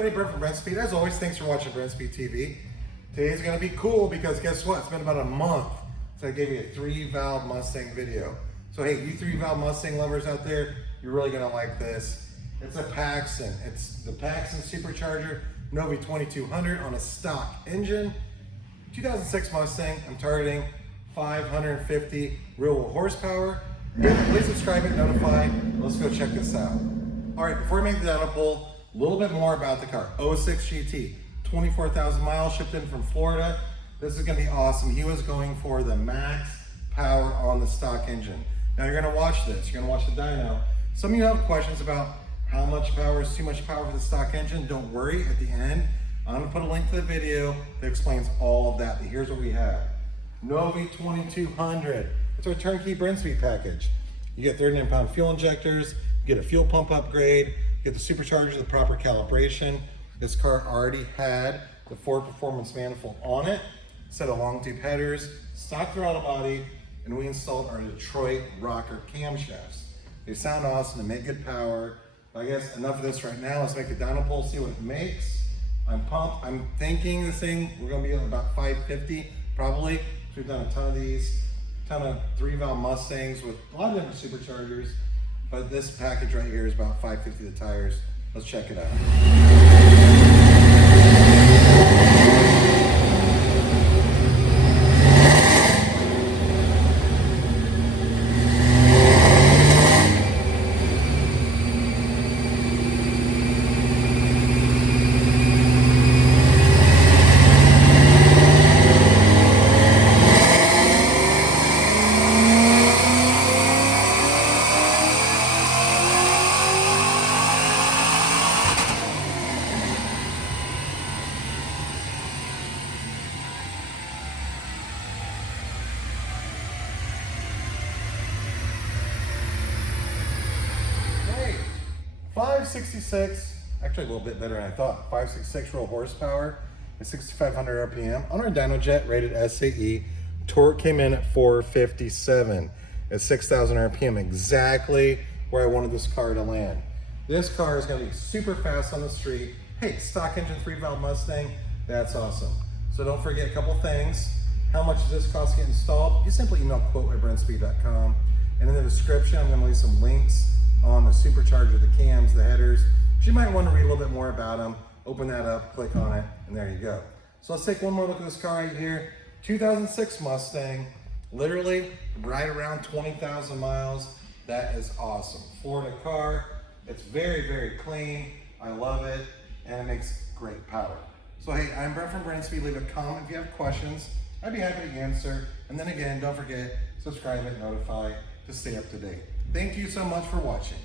everybody, Brent from Brenspeed. As always, thanks for watching Brenspeed TV. Today's gonna be cool because guess what? It's been about a month since I gave you a 3-valve Mustang video. So hey, you 3-valve Mustang lovers out there, you're really gonna like this. It's a Paxton. It's the Paxton Supercharger Novi 2200 on a stock engine. 2006 Mustang. I'm targeting 550 real-world horsepower. Please subscribe and notify. Let's go check this out. All right, before we make the dyno pull, a little bit more about the car. 06 GT, 24,000 miles, shipped in from Florida. This is gonna be awesome. He was going for the max power on the stock engine. Now you're gonna watch this, you're gonna watch the dyno. Some of you have questions about how much power is too much power for the stock engine. Don't worry, at the end, I'm gonna put a link to the video that explains all of that. But here's what we have. Novi 2200. It's our turnkey Brenspeed package. You get 39-pound fuel injectors, you get a fuel pump upgrade, you get the supercharger, the proper calibration. This car already had the Ford Performance manifold on it, set of long tube headers, stock throttle body, and we installed our Detroit rocker camshafts. They sound awesome, they make good power. I guess enough of this right now. Let's make a dyno pull, see what it makes. I'm pumped. I'm thinking this thing, we're gonna be at about 550, probably. So we've done a ton of these, ton of 3-valve Mustangs with a lot of different superchargers, but this package right here is about 550 the tires. Let's check it out. Hey, 566, actually a little bit better than I thought. 566 real horsepower at 6,500 RPM on our dyno jet rated SAE. Torque came in at 457 at 6,000 RPM, exactly where I wanted this car to land. This car is going to be super fast on the street. Hey, stock engine 3-valve Mustang, that's awesome. So don't forget a couple things. How much does this cost to get installed? You simply email quote@brenspeed.com, and in the description I'm going to leave some links on the supercharger, the cams, the headers. You might want to read a little bit more about them. Open that up, click on it, and there you go. So let's take one more look at this car right here. 2006 Mustang, literally right around 20,000 miles. That is awesome. Florida car. It's very, very clean. I love it, and it makes great power. So hey, I'm Brent from Brenspeed. Leave a comment if you have questions. I'd be happy to answer. And then again, don't forget, subscribe and notify to stay up to date. Thank you so much for watching.